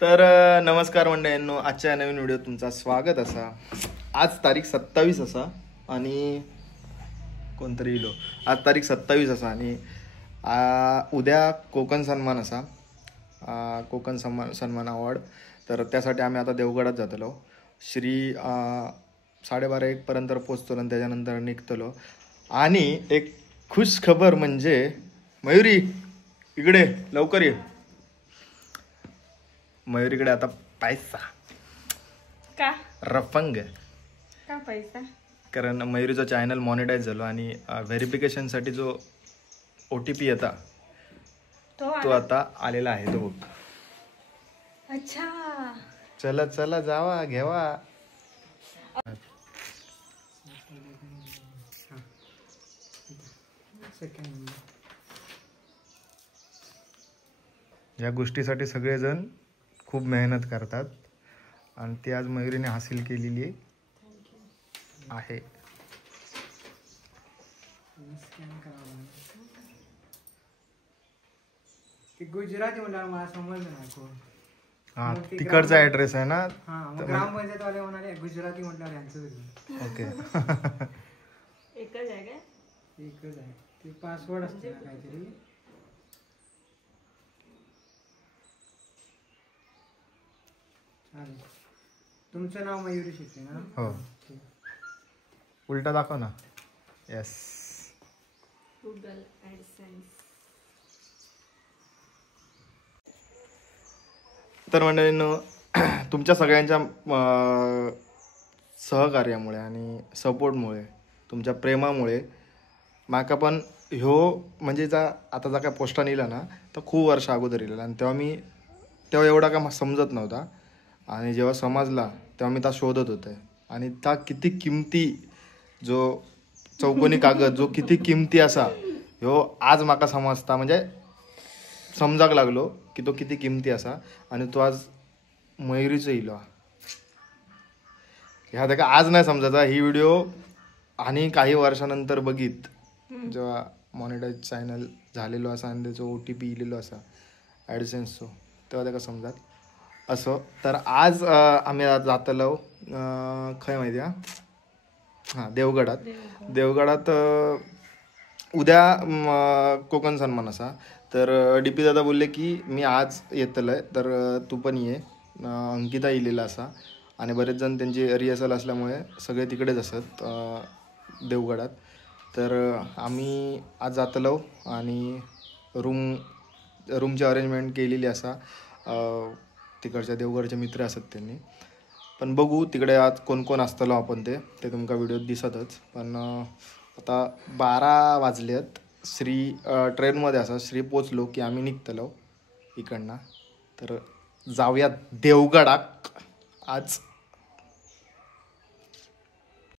तर नमस्कार मंडळींनो, आजच्या नवीन व्हिडिओ तुमचा स्वागत असा. आज तारीख 27 असा आणि कोणतरी इलो आज तारीख 27 असा आणि उद्या कोकण सन्मान असा. कोकण सन्मान अवॉर्ड. तर त्यासाठी आम्ही आता देवगडात जातलो. श्री 12:30-1 पर्यंत पोचतलो आणि त्याच्यानंतर निघतलो. आणि एक खुश खबर म्हणजे मयुरी इकडे लवकर ये. मयुरीकडे आता पैसा का रफंग का पैसा, कारण मयुरीचा चॅनल मॉनिटाईज झालो आणि व्हेरिफिकेशनसाठी जो OTP येता तो आता आलेला आहे. तो बघ. अच्छा, चला चला जावा घेवा. या गोष्टीसाठी सगळेजण खूप मेहनत करतात आणि ती आज मयुरीने हासिल केलेली आहे. गुजराती म्हणाल मला समजलं नाही. हा, तिकडचा ऍड्रेस आहे ना. ग्रामपंचायत वाले म्हणाले गुजराती म्हटल्यावर यांचं ओके. एकच आहे काय? एकच आहे ते पासवर्ड असते ना काहीतरी. चालेल, तुमचं नाव मयुरी शिकते ना. हो, उलटा दाखव ना. Yes, Google AdSense. तर मंडळींनो, तुमच्या सगळ्यांच्या सहकार्यामुळे आणि सपोर्टमुळे, तुमच्या प्रेमामुळे माका पण ह्यो म्हणजे आता काय पोस्टान येला ना, तर खूप वर्ष अगोदर येलेला आणि तेव्हा एवढा का समजत नव्हता. आणि जेव्हा समजला तेव्हा मी त्या शोधत होते आणि त्या किती किमती, जो चौकोनी कागद जो किती किमती असा ह्यो आज माका समजता, म्हणजे समजाक लागलो की तो किती किमती असा. आणि तो आज मयुरीचं इलो ह्या का आज नाही समजायचा. ही व्हिडिओ आणि काही वर्षानंतर बघित, जेव्हा मॉनिटाईज चॅनल झालेलो असा आणि त्याचा OTP इलेलो असा ॲडसेन्सचो, तेव्हा त्याका समजात असो. तर आज आम्ही जातलो खंय माहिती आहे. हां, देवगडात उद्या कोकण सन्मान असा. तर DP दादा बोलले की मी आज येतलंय, तर तू पण ये. अंकिता इलेला असा आणि बरेच जण त्यांची रिहर्सल असल्यामुळे सगळे तिकडेच असत देवगडात. तर आम्ही आज जातलो आणि रूमची अरेंजमेंट केलेली असा. तिकडच्या देवगडचे मित्र असत त्यांनी. पण बघू तिकडे आज कोण कोण असतलो आपण ते तुमका व्हिडिओत दिसतच. पण आता 12 वाजलेत. ट्रेनमध्ये असा श्री पोचलो की आम्ही निघतलो इकडनं. तर जाऊयात देवगडात आज.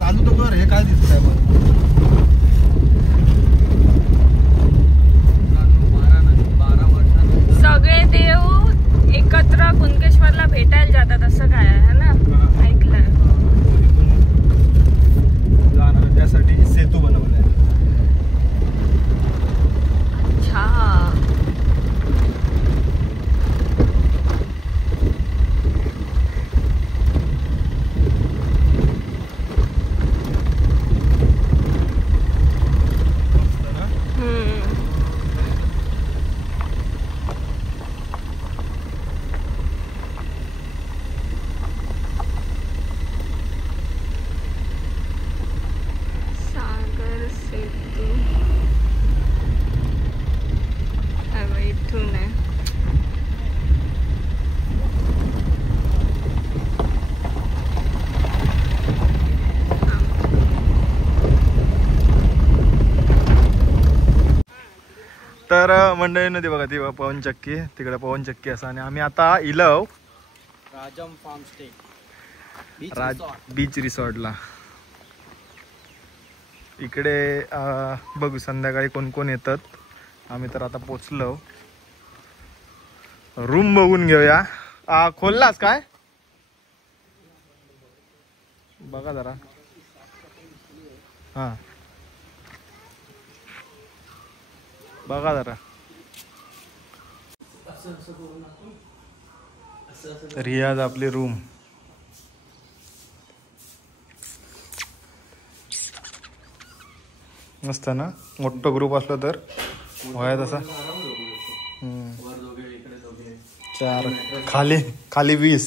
चालू तो कर, हे काय दिसतंय पण सगळे देव एकत्र कुणकेश्वरला भेटायला जातात असं काय आहे ना, ऐकलंय. त्यासाठी सेतू बनवलाय. अच्छा, सागर सेतू इथून आहे. तर मंडळीनं ते बघा, ती पवनचक्की, तिकडे पवनचक्की असा. आणि आम्ही आता इलव राजम फार्म स्टे बीच रिसॉर्टला. इकडे बघू संध्याकाळी कोण कोण येतात. आम्ही तर आता पोचलो. रूम बघून घेऊया. खोललास काय बघा जरा. हां, बघा जरा. तर ही आज आपली रूम. मस्त ना, मोठं ग्रुप असलं तर व्हाय तसा. 4 खाली 20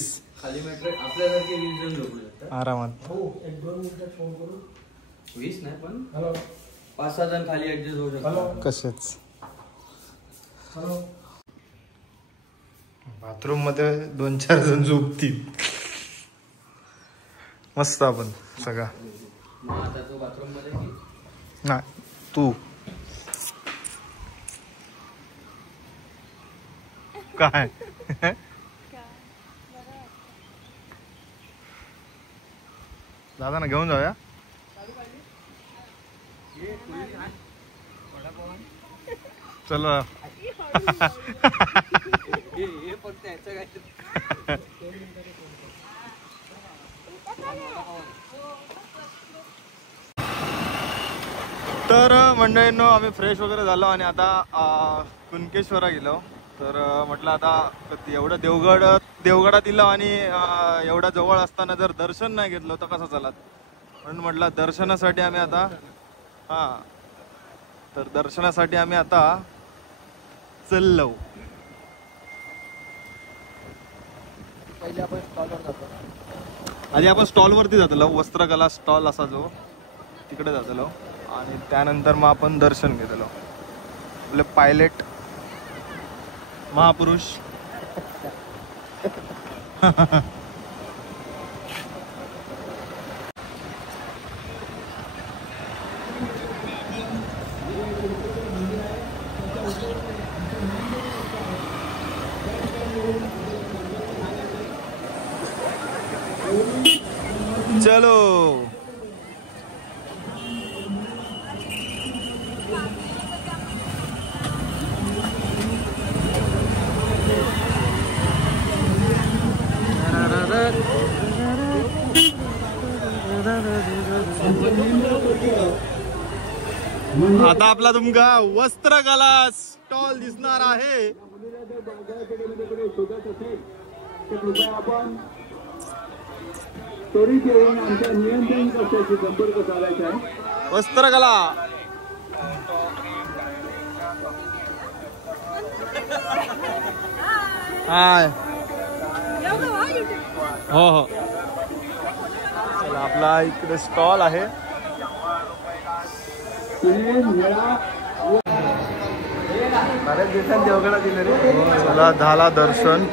आरामात. 20 नाही पण 5-6 जण खाली ऍडजस्ट होऊ शकतात. कसेच बाथरूम मध्ये 2-4 जण झोपतील. मस्त आपण सगळा. आता तो बाथरूम मध्ये नाही तू काय दादा ना घेऊन जाऊया. चलो तर मंडळींनो आम्ही फ्रेश वगैरे झालो आणि आता कुणकेश्वरला गेलो. तर म्हटलं आता एवढं देवगडात इलो आणि एवढ्या जवळ असताना जर दर्शन नाही घेतलं तर कसं चालत, म्हणून म्हटलं दर्शनासाठी आम्ही आता तर दर्शनासाठी आम्ही आता चाललो. आधी आपण स्टॉलवरती जातलो, वस्त्रकला स्टॉल असा जो तिकडे जातलो आणि त्यानंतर मग आपण दर्शन घेतलो. आपले पायलट महापुरुष चलो. आता आपला तुमका वस्त्रकला स्टॉल दिसणार आहे. वस्त्रकला हाय. हो हो चला आपला इकडे स्टॉल आहे. बऱ्याच दिवसांनी देवगडा दिलं रे. चला झाला दर्शन.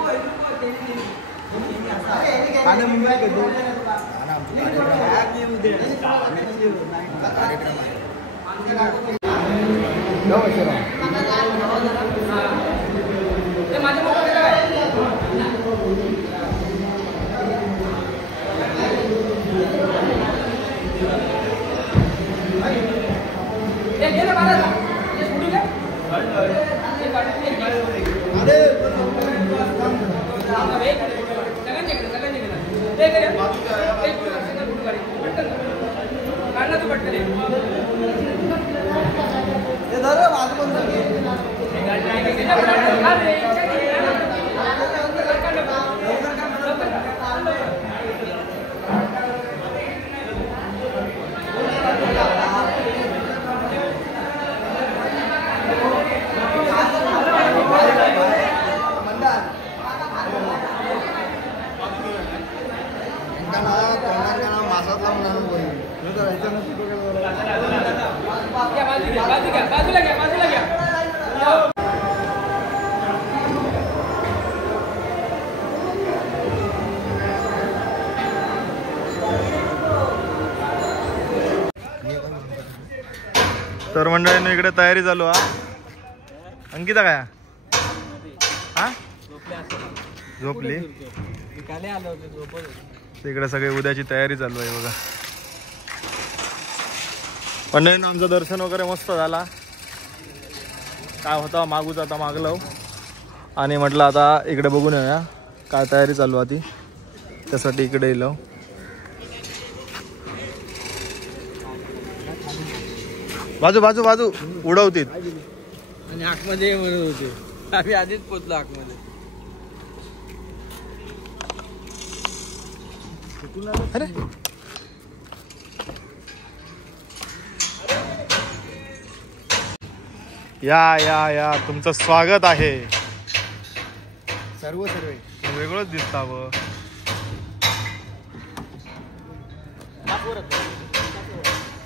तर मंडळींनी इकडे तयारी चालू हा. अंकिता काय हा झोपली. इकडे सगळे उद्याची तयारी चालू आहे बघा. मंडळींना आमचं दर्शन वगैरे मस्त झाला. काय होता मागूच आता मागलो आणि म्हटलं आता इकडे बघून येऊया काय तयारी चालू आहे ती, त्यासाठी इकडे येलो. बाजू बाजू बाजू उडवतील आणि आतमध्ये म्हणत होते आम्ही आधीच पोचलो आतमध्ये. अरे या तुमचं स्वागत आहे. सर्व वेगळंच दिसतावं.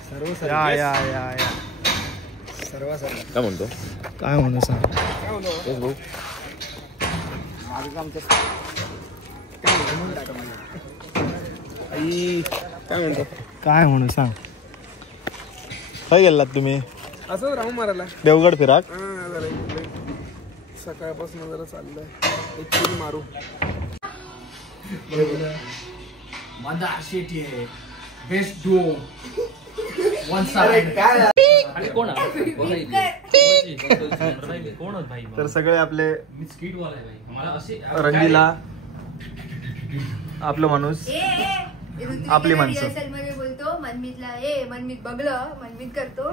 सर्व या सर्व काय म्हणतो काय म्हणू सांग. तेच भाऊ काय म्हणू सांग. काय गेलात तुम्ही? असं राहून मारायला देवगड फिराक. सकाळपासून जरा चाललंय एक चूल मारू. मंदार शेट्टी आहे बेस्ट डुओ वन साइड आणि कोण तर सगळे आपले स्किट वाला आहे भाई मला असे रंगीला आपलं माणूस आपली माणसं. मध्ये बोलतो मनमीतला ए मनमीत बघलं मनमीत करतो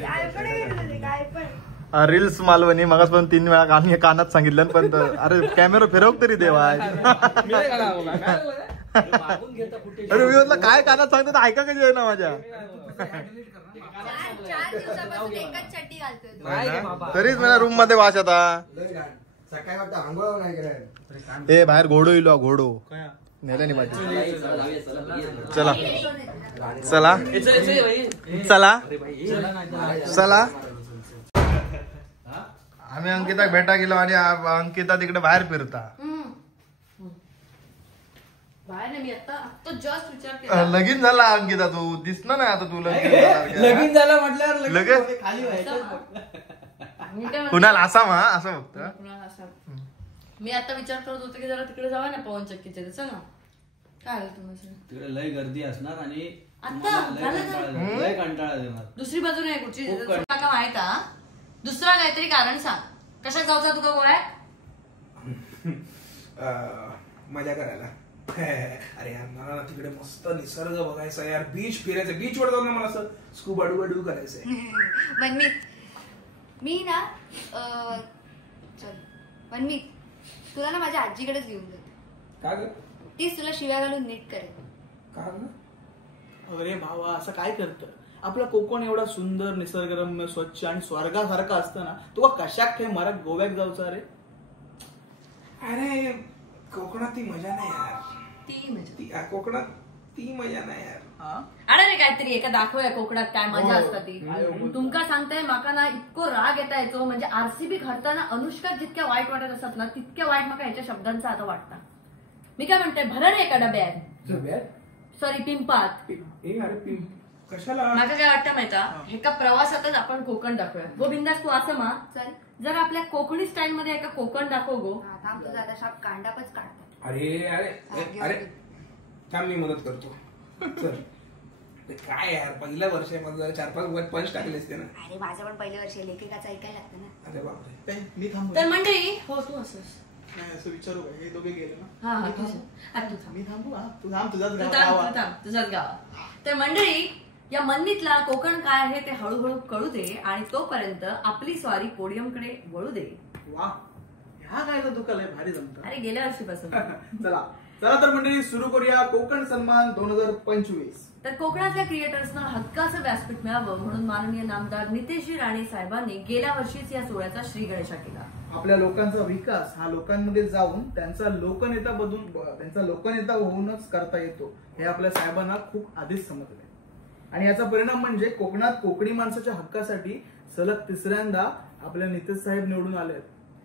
काय पण रील्स मालवणी मगाच पण 3 वेळा कानात सांगितलं पण अरे कॅमेरा फिरव तरी देवा. अरे मी म्हटलं काय कानात सांगतो ऐका कधी आहे ना माझ्या. 4 दिवसापासून एकच चड्डी घालतोय. तरीच मला रूम मध्ये वास आता. सकाळी वाटतं आंघोळ नाही करायला. ए बाहेर घोडो इलो घोडो नेलं नाही माझी. चला चला चला चला. आम्ही अंकिता भेटा गेलो आणि अंकिता तिकडे बाहेर फिरता. लगीन झाला अंकिता तू दिसणार नाही आता तू लगीन झालं म्हटल्यावर लगेच खाली व्हायचं. कुणाला असा मा असं फक्त. मी आता विचार करत होते की जरा तिकडे जावा ना पवन चक्कीच्या तिथं ना. काय आलं तुम्हाला तिकडे लय गर्दी असणार आणि आता झालं लय कंटाळा देणार. दुसरी बाजू नाही कुठची काका माहित हा. दुसरा काहीतरी कारण सांग कशात जाऊचा तुका गोळ्या. मजा करायला. अरे यार मला ना तिकडे मस्त निसर्ग बघायचा यार. बीच फिरायचं. बीच वर जाऊन मला असं स्कूबा डुबा करायचंय. मनमीत मी ना चल मनमीत तुला ना माझ्या आजीकडेच घेऊन जाते. का ग? तीच तुला शिव्या घालून नीट करेल. का ग? अरे भावा असं काय करतं. आपला कोकण एवढा सुंदर निसर्गरम्य स्वच्छ आणि स्वर्गासारखा असतं ना. तुला कशाक काय मरा गोव्यात जाऊचा रे. अरे कोकणात ती मजा नाही यार. ती मजा कोकणात ती मजा नाही यार. अरे रे काहीतरी एका दाखवूया कोकणात काय मजा असतात ती. तुमका सांगताय माका ना इतको राग येता येतो. म्हणजे आरसीबी हरताना अनुष्का जितक्या वाईट वाटत असतात ना तितक्या वाईट माका ह्याच्या शब्दांचा आता वाटता. मी काय म्हणते भरण एका डब्यात सॉरी पिंपात. कशाला माका काय वाटतं माहिती एका प्रवासातच आपण कोकण दाखवूया. गो बिंदास तू असं मा चल जर आपल्या कोकणी स्टाईल मध्ये एका कोकण दाखव गो. थांब तुझा आता शाप कांडापच काढतात. अरे अरे अरे थांब मी मदत करतो. चल काय यार पहिलं वर्ष आहे माझं. 4-5 पंच टाकले असते ना. अरे माझं पण पहिल्या वर्षी लेखिकाचं ऐकायला लागतं ना. अरे बापरे. मी थांबू तर मंडळी हो तू असंच नाही असं विचारू का. हे दोघे गेले ना. हा मी तुझं. मी थांबू. हा तू थांब तुझाच तू गाव थांब, गावा. तू थांब, तुझ्याच गावा. तर मंडळी या मंदीतला कोकण काय आहे ते हळूहळू कळू दे आणि तोपर्यंत आपली स्वारी पोडियमकडे वळू दे. वा ह्या काय तर तुका लय भारी जमतं. अरे गेल्या वर्षीपासून चला चला तर मंडळी सुरू करूया कोकण सन्मान 2025. तर कोकणातल्या क्रिएटर्सना हक्काचं व्यासपीठ मिळावं म्हणून माननीय नामदार नितेशजी राणे साहेबांनी गेल्या वर्षीच या सोहळ्याचा श्री गणेशा केला. आपल्या लोकांचा विकास हा लोकांमध्ये जाऊन त्यांचा लोकनेता होऊनच करता येतो हे आपल्या साहेबांना खूप आधीच समजलंय. आणि याचा परिणाम म्हणजे कोकणात कोकणी माणसाच्या हक्कासाठी सलग 3ऱ्यांदा आपल्या नितेश साहेब निवडून आले आहेत.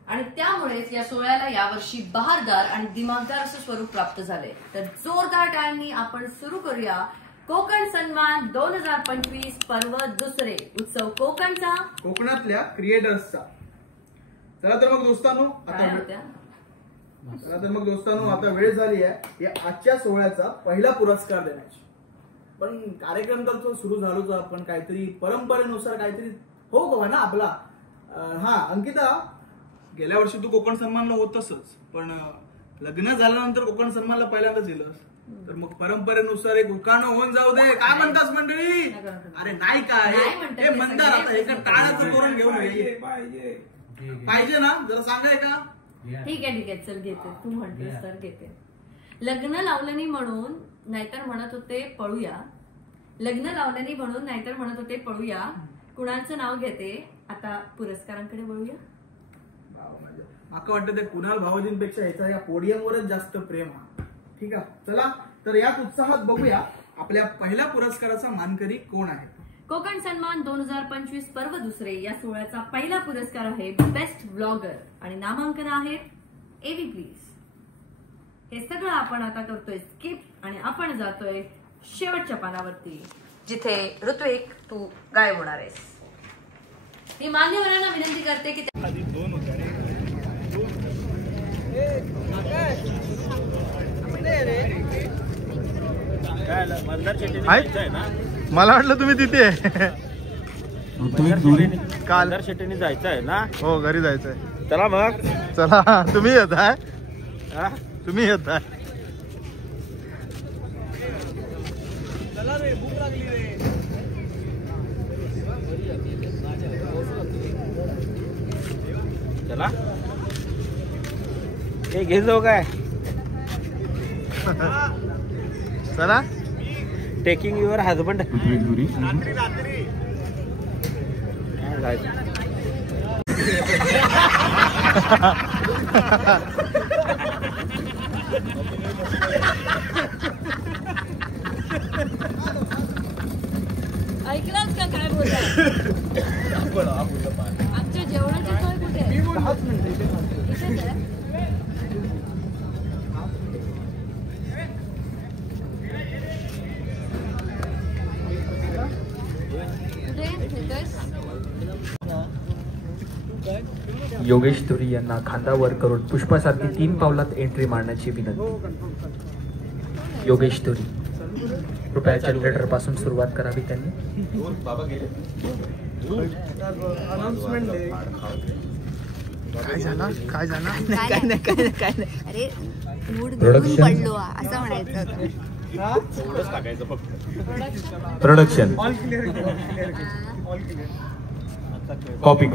आणि त्यामुळेच या सोहळ्याला यावर्षी बहारदार आणि दिमागदार असं स्वरूप प्राप्त झाले. तर जोरदार टाळ्यांनी आपण सुरू करूया कोकण सन्मान 2025 पर्व दुसरे उत्सव कोकणचा कोकणातल्या क्रिएटर्सचा. चला तर मग दोस्तांनो आता वेळ झाली आहे या आजच्या सोहळ्याचा पहिला पुरस्कार देण्याची. पण कार्यक्रम तर तो सुरू झालोच. आपण काहीतरी परंपरेनुसार काहीतरी हो गो ना आपला. हा अंकिता गेल्या वर्षी तू कोकण सन्मानला होतच पण लग्न झाल्यानंतर कोकण सन्मानला पहिल्यांदाच गेलंस. तर मग परंपरेनुसार एक उखाणं होऊन जाऊ दे. काय म्हणतास मंडळी. अरे नाही काय मंदार आता एका टाळाचं करून घेऊन पाहिजे ना जरा सांगाय का. ठीक आहे चल घेते तू म्हणतेस तर घेते. लग्न लावलं नाही म्हणून नाहीतर म्हणत होते पळूया. लग्न लावलं नाही म्हणून नाहीतर म्हणत होते पळूया. कुणाचं नाव घेते आता पुरस्कारांकडे वळूया. माका वाटतं ते कुणाल भाऊजींपेक्षा ह्याचा या पोडियमवरच जास्त प्रेम हा. ठीक आहे, चला तर याच उत्साहात बघूया आपल्या पहिल्या पुरस्काराचा मानकरी कोण आहे. कोकण सन्मान 2025 पर्व दुसरे या सोहळ्याचा पहिला पुरस्कार आहे बेस्ट ब्लॉगर आणि नामांकन आहे एव्ही प्लीज. हे सगळं आपण आता करतोय स्किप आणि आपण जातोय शेवटच्या पानावरती जिथे ऋत्विक तू गायब होणार आहेस. मी मान्यवरांना विनंती करते की मला वाटलं तुम्ही तिथे काल शेट्टीने जायचं आहे ना. हो, घरी जायचंय. चला मग. चला, तुम्ही येत आहे. तुम्ही येत आहे. चला हे घे जाऊ काय. चला, टेकिंग युअर हजबंड. ऐकलाच का काय बोलताय. आमच्या जेवणाची सोय कुठे आहे? इथेच आहे. योगेश तुरी यांना खांदावर करून पुष्पासारखी 3 पावलात एंट्री मारण्याची विनंती. योगेश तुरी, कृपया जनरेटर पासून सुरुवात करावी त्यांनी. काय झालं? काय झालं? अरे मूड घेऊन पडलो असं म्हणायचं होतं. प्रोडक्शन कॉपी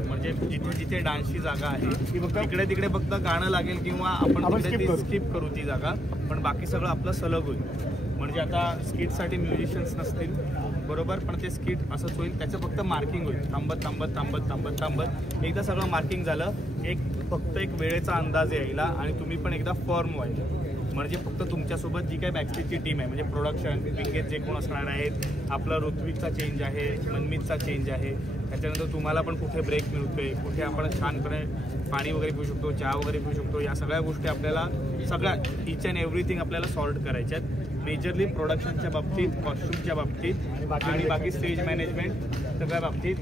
म्हणजे जिथे जिथे डान्सची जागा आहे इकडे तिकडे फक्त गाणं लागेल किंवा आपण स्किप करू ती जागा, पण बाकी सगळं आपलं सलग होईल. म्हणजे आता स्किटसाठी म्युझिशियन्स नसतील बरोबर, पण ते स्किट असंच होईल, त्याचं फक्त मार्किंग होईल. थांबत थांबत थांबत थांबत थांबत एकदा सगळं मार्किंग झालं, फक्त एक वेळेचा अंदाज यायला आणि तुम्ही पण एकदा फॉर्म व्हायला. म्हणजे फक्त तुमच्यासोबत जी काही बॅकस्टेजची टीम आहे म्हणजे प्रोडक्शन विंगेज जे कोण असणार आहेत, आपला ऋत्विकचा चेंज आहे, मनमीतचा चेंज आहे, त्याच्यानंतर तुम्हाला पण कुठे ब्रेक मिळतोय, कुठे आपण छानपणे पाणी वगैरे पिऊ शकतो, चहा वगैरे पिऊ शकतो, या सगळ्या गोष्टी आपल्याला सगळ्या ईच अँड एव्हरीथिंग आपल्याला सॉर्ट करायच्या आहेत. मेजरली प्रोडक्शनच्या बाबतीत, कॉस्ट्युमच्या बाबतीत आणि बाकी स्टेज मॅनेजमेंट सगळ्या बाबतीत.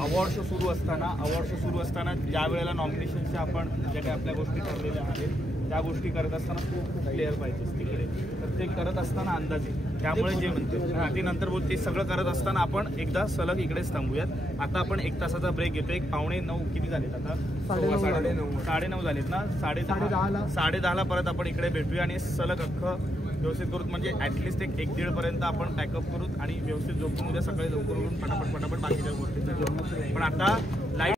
अवॉर्ड शो सुरू असताना ज्या वेळेला नॉमिनेशनच्या आपण ज्या काही आपल्या गोष्टी ठरलेल्या आहेत त्या गोष्टी करत असताना खूप क्लिअर पाहिजे तिकडे, तर ते करत असताना अंदाजे. त्यामुळे जे म्हणते ते नंतर बोल ते सगळं करत असताना आपण एकदा सलग इकडेच थांबूयात. आता आपण 1 तासाचा ब्रेक घेतो. 8:45 किती झालेत आता? 9:30 झालेत ना. 10:30ला परत आपण इकडे भेटूया आणि सलग अख्खं व्यवस्थित करूत. म्हणजे ॲटलिस्ट 1-1:30 पर्यंत आपण पॅकअप करूत आणि व्यवस्थित झोपून उद्या सकाळी लवकर उठून पटापट बाकीच्या गोष्टी. पण आता लाईट